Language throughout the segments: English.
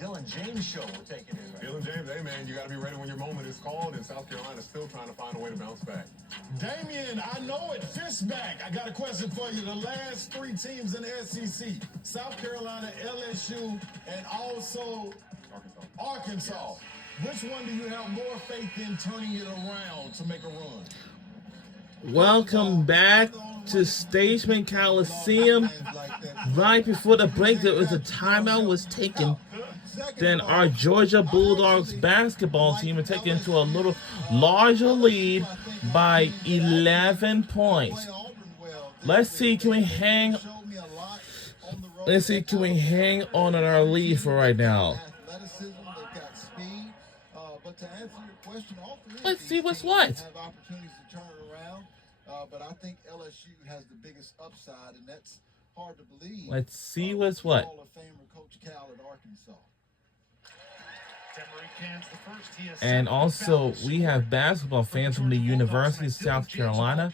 Dylan James show we're taking in right Dylan James, hey man, you got to be ready when your moment is called, and South Carolina's still trying to find a way to bounce back. Damian, I know it. Fishback. I got a question for you. The last three teams in the SEC, South Carolina, LSU, and also Arkansas. Which one do you have more faith in turning it around to make a run? Welcome back to Stageman Coliseum. Right before the break, there was a timeout was taken. Then our Georgia Bulldogs basketball team are taken to a little larger lead by 11 points. Let's see, can we hang? Let's see, can we hang on our lead for right now? Let's see what's what. But I think LSU has the biggest upside, and that's hard to believe. Let's see what's what. Hall of Famer Coach Cal at Arkansas. And also, we have basketball fans from the University of South Carolina,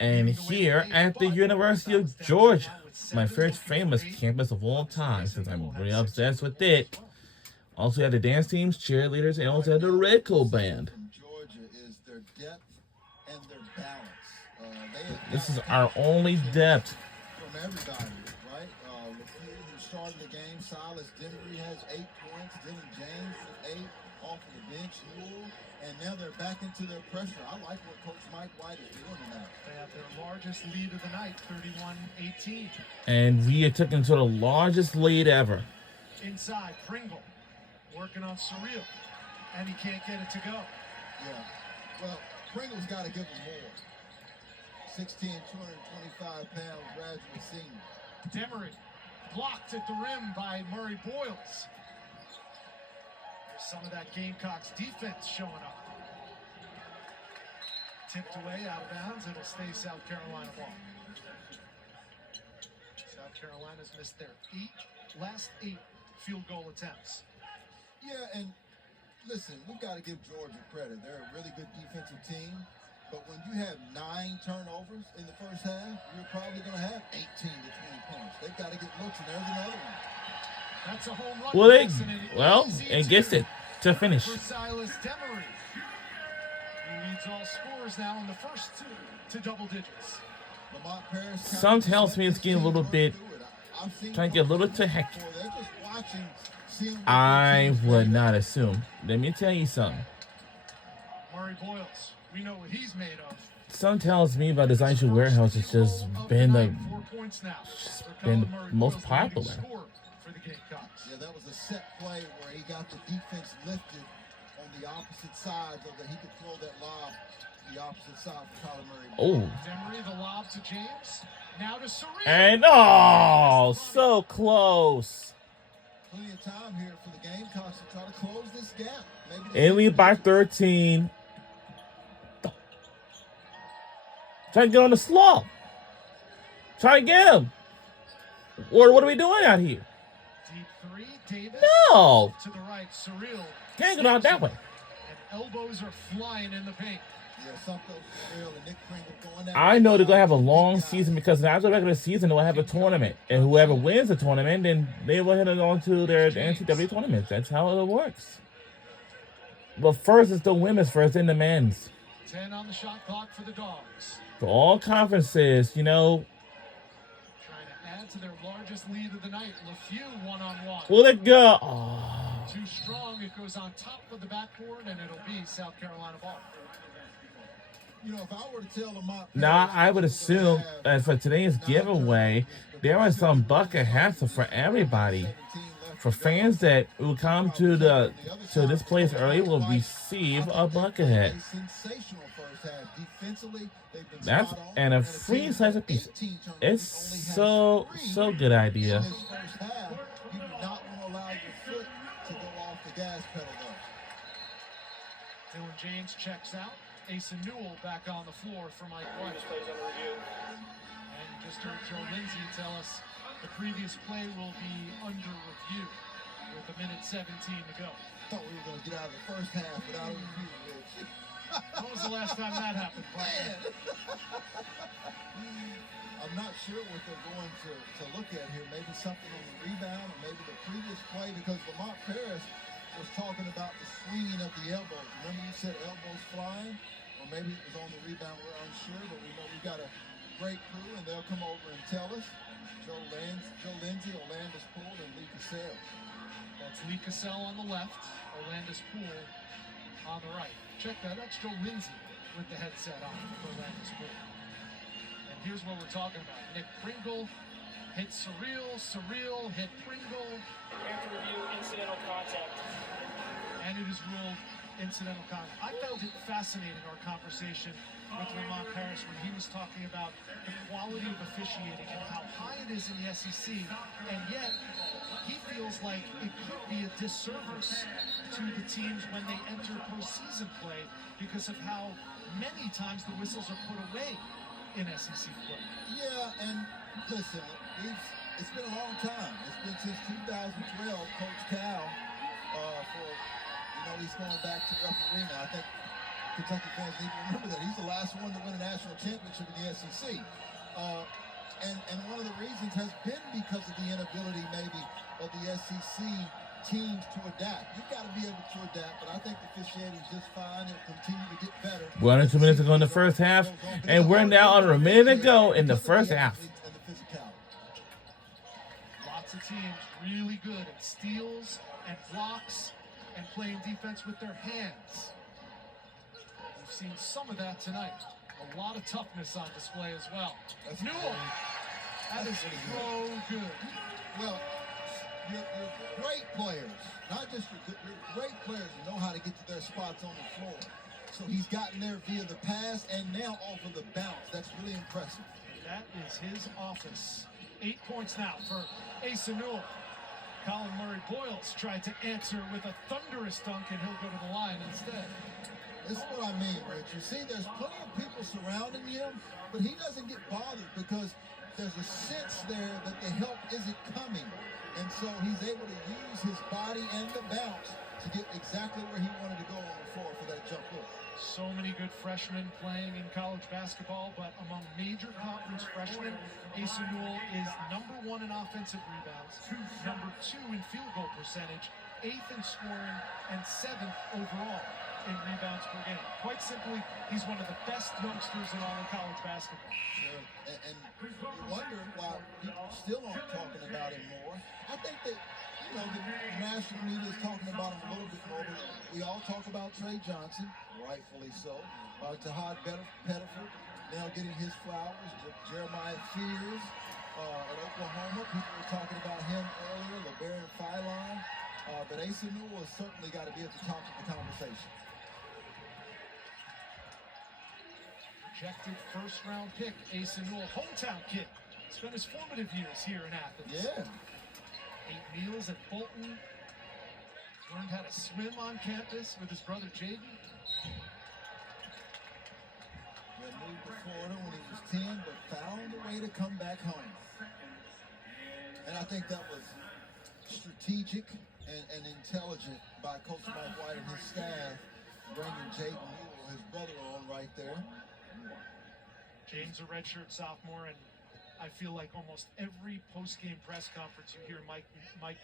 and here at the University of Georgia, my first famous campus of all time, since I'm really obsessed with it. Also had the dance teams, cheerleaders, and also had the Red Coat Band. This is our only depth. From everybody, right? LeFleur, who started the game, Silas Dimmery has 8 points, Dylan James with 8 off of the bench, Newell, and now they're back into their pressure. I like what Coach Mike White is doing tonight. They have their largest lead of the night, 31-18. And we are taken to the largest lead ever. Inside, Pringle working on Surreal, and he can't get it to go. Yeah, well, Pringle's got to give him more. 6'10", 225-pound graduate senior. Demery blocked at the rim by Murray Boyles. There's some of that Gamecocks defense showing up. Tipped away out of bounds. It'll stay South Carolina ball. South Carolina's missed their last 8 field goal attempts. Yeah, and listen, we've got to give Georgia credit. They're a really good defensive team. But when you have 9 turnovers in the first half, you're probably going to have 18 to 20 points. They've got to get looks, and there's another one. That's a home run. Well, and gets it to finish. For Silas Demery, who leads all scorers now in the first to double digits. Some tells me it's getting a little bit, trying to get a little too hectic. I would not assume. Let me tell you something. Murray Boyles. We know what he's made of. Some tells me about Design Shoe Warehouse has just been the most popular. Yeah, that was a set play where he got the defense lifted on the opposite side so that he could throw that lob to the opposite side for Kyler Murray. Oh. Demery, the lob to James. Now to Surreal. And so close. Plenty of time here for the Gamecocks to try to close this gap. Italy by 13. Try to get on the slope. Try to get him. Or what are we doing out here? Deep 3, Davis. No. To the right, Surreal. Can't go out that way. And elbows are flying in the paint. I know they're going to have a long season because after the regular season, they'll have a tournament. And whoever wins the tournament, then they will head on to their NCAA tournaments. That's how it works. But first, it's the women's first, then the men's. 10 on the shot clock for the Dogs. For all conferences, Trying to add to their largest lead of the night. LeFleur one-on-one. Will it go? Oh. Too strong. It goes on top of the backboard, and it'll be South Carolina ball. If I were to tell Lamont, now, I would assume that for today's giveaway, there are some bucket hats for everybody. For fans that will come to this place early, will receive a bucket hat. That's and a free slice of pizza. It's so good idea. Dylan James checks out. Asa Newell back on the floor for Mike White. And you just heard Joe Lindsay tell us the previous play will be under review with 1:17 to go. Thought we were going to get out of the first half without a review. When was the last time that happened? Man. I'm not sure what they're going to look at here. Maybe something on the rebound or maybe the previous play, because Lamont Paris was talking about the swinging of the elbows. Remember you said elbows flying? Or maybe it was on the rebound. We're unsure, but we know we've got a great crew, and they'll come over and tell us. Joe Lindsey, Orlandis Poole, and Lee Cassell. That's Lee Cassell on the left, Orlandis Poole on the right. Check that, that's Joe Lindsey with the headset on for Orlandis Poole. And here's what we're talking about. Nick Pringle hit Surreal hit Pringle. After review, incidental contact. And it is ruled incidental contact. I found it fascinating, our conversation with Lamont Paris, when he was talking about the quality of officiating and how high it is in the SEC, and yet he feels like it could be a disservice to the teams when they enter postseason play because of how many times the whistles are put away in SEC play. Yeah, and listen, it's been a long time. It's been since 2012, Coach Cal, he's going back to referee now. I think Kentucky fans need to remember that. He's the last one to win a national championship in the SEC. And one of the reasons has been because of the inability, maybe, of the SEC teams to adapt. You've got to be able to adapt, but I think the officiating is just fine. It'll continue to get better. 1 or 2 minutes to go in the first half, and we're now under a minute to go in the first half. Lots of teams really good at steals and blocks and playing defense with their hands. We've seen some of that tonight. A lot of toughness on display as well. Newell, that is so good. Well, you're great players, not just you're great players who know how to get to their spots on the floor. So he's gotten there via the pass and now off of the bounce. That's really impressive. That is his office. 8 points now for Asa Newell. Colin Murray-Boyles tried to answer with a thunderous dunk, and he'll go to the line instead. This is what I mean, Rich. You see, there's plenty of people surrounding him, but he doesn't get bothered because there's a sense there that the help isn't coming. And so he's able to use his body and the bounce to get exactly where he wanted to go on the floor for that jump hook. So many good freshmen playing in college basketball, but among major conference freshmen, Asa Newell is #1 in offensive rebounds, #2 in field goal percentage, 8th in scoring, and 7th overall in rebounds per game. Quite simply, he's one of the best youngsters in all of college basketball. Sure. And you wonder why people still aren't talking about him more. I think that, the national media is talking about him a little bit more, but we all talk about Trey Johnson, rightfully so. Tahad Pettiford now getting his flowers. Jeremiah Fears at Oklahoma. People were talking about him earlier. LeBaron Philon. But Asa Newell has certainly got to be at the top of the conversation. Projected first-round pick, Asa Newell, hometown kid. Spent his formative years here in Athens. Yeah. 8 meals at Bolton. Learned how to swim on campus with his brother Jaden. He moved to Florida when he was 10, but found a way to come back home. And I think that was strategic and intelligent by Coach Mike White and his staff, bringing Jaden Newell, his brother, on right there. Jaden's a redshirt sophomore, and I feel like almost every post-game press conference you hear Mike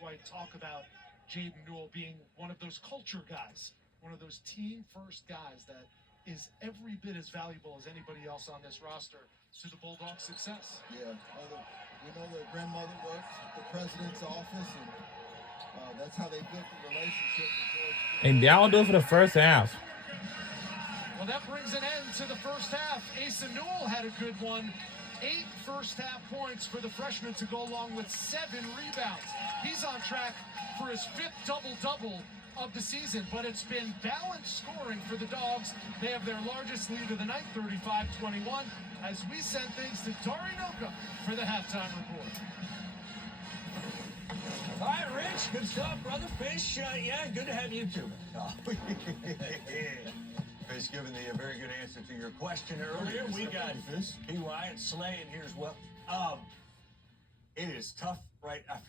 White talk about Jaden Newell being one of those culture guys, one of those team-first guys that is every bit as valuable as anybody else on this roster to the Bulldogs' success. Yeah, we know their grandmother worked at the president's office, and that's how they built the relationship with George. And that'll do it for the first half. Well, that brings an end to the first half. Asa Newell had a good one. 8 first-half points for the freshman to go along with 7 rebounds. He's on track for his 5th double-double of the season, but it's been balanced scoring for the Dogs. They have their largest lead of the night, 35-21, as we send things to Dari Nowkhah for the halftime report. All right, Rich. Good stuff, brother. Fish, yeah, good to have you too. Fish giving a very good answer to your question earlier. We got P.Y. and Slay in here as well. It is tough, right? I feel